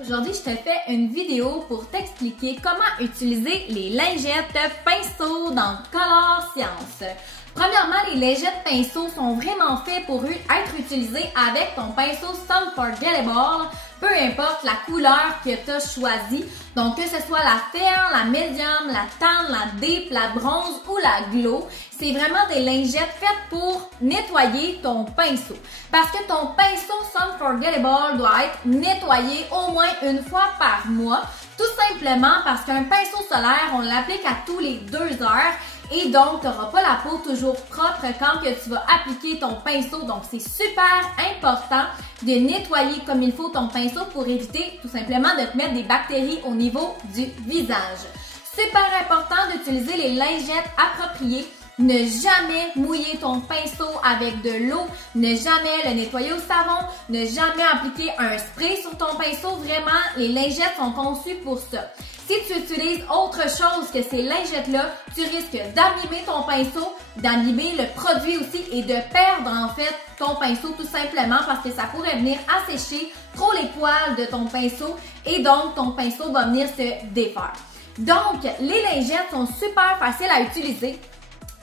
Aujourd'hui, je te fais une vidéo pour t'expliquer comment utiliser les lingettes pinceaux dans Color Science. Premièrement, les lingettes pinceaux sont vraiment faits pour être utilisés avec ton pinceau Unforgettable, peu importe la couleur que tu as choisie. Donc, que ce soit la ferme, la médium, la tan, la deep, la bronze ou la glow, c'est vraiment des lingettes faites pour nettoyer ton pinceau. Parce que ton pinceau Unforgettable doit être nettoyé au moins une fois par mois. Tout simplement parce qu'un pinceau solaire, on l'applique à tous les 2 heures. Et donc, tu n'auras pas la peau toujours propre quand que tu vas appliquer ton pinceau. Donc, c'est super important de nettoyer comme il faut ton pinceau pour éviter tout simplement de te mettre des bactéries au niveau du visage. Super important d'utiliser les lingettes appropriées. Ne jamais mouiller ton pinceau avec de l'eau, ne jamais le nettoyer au savon, ne jamais appliquer un spray sur ton pinceau. Vraiment, les lingettes sont conçues pour ça. Si tu utilises autre chose que ces lingettes-là, tu risques d'abîmer ton pinceau, d'abîmer le produit aussi et de perdre en fait ton pinceau tout simplement parce que ça pourrait venir assécher trop les poils de ton pinceau et donc ton pinceau va venir se défaire. Donc, les lingettes sont super faciles à utiliser.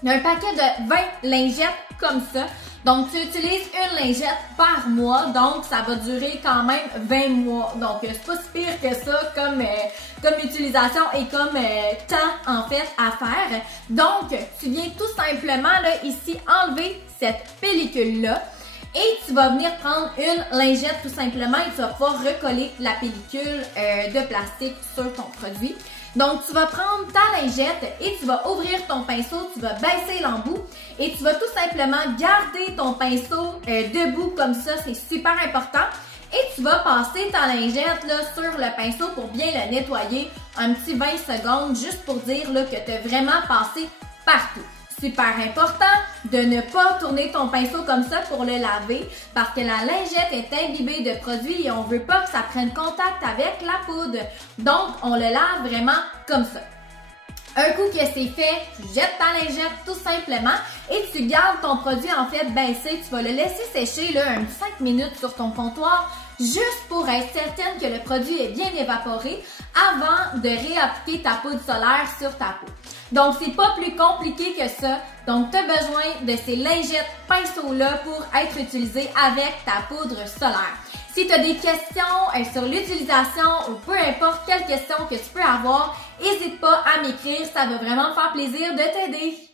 Il y a un paquet de 20 lingettes comme ça. Donc, tu utilises une lingette par mois. Donc, ça va durer quand même 20 mois. Donc, c'est pas si pire que ça comme utilisation et comme temps, en fait, à faire. Donc, tu viens tout simplement, là, ici, enlever cette pellicule-là. Et tu vas venir prendre une lingette tout simplement et tu vas pouvoir recoller la pellicule de plastique sur ton produit. Donc, tu vas prendre ta lingette et tu vas ouvrir ton pinceau, tu vas baisser l'embout et tu vas tout simplement garder ton pinceau debout comme ça, c'est super important. Et tu vas passer ta lingette là, sur le pinceau pour bien le nettoyer un petit 20 secondes juste pour dire là, que tu as vraiment passé partout. Super important de ne pas tourner ton pinceau comme ça pour le laver parce que la lingette est imbibée de produits et on veut pas que ça prenne contact avec la poudre. Donc, on le lave vraiment comme ça. Un coup que c'est fait, tu jettes ta lingette tout simplement et tu gardes ton produit en fait baissé. Tu vas le laisser sécher là, un petit 5 minutes sur ton comptoir juste pour être certaine que le produit est bien évaporé avant de réappliquer ta poudre solaire sur ta peau. Donc, c'est pas plus compliqué que ça. Donc, tu as besoin de ces lingettes pinceaux-là pour être utilisées avec ta poudre solaire. Si tu as des questions sur l'utilisation ou peu importe quelle question que tu peux avoir, n'hésite pas à m'écrire. Ça va vraiment me faire plaisir de t'aider.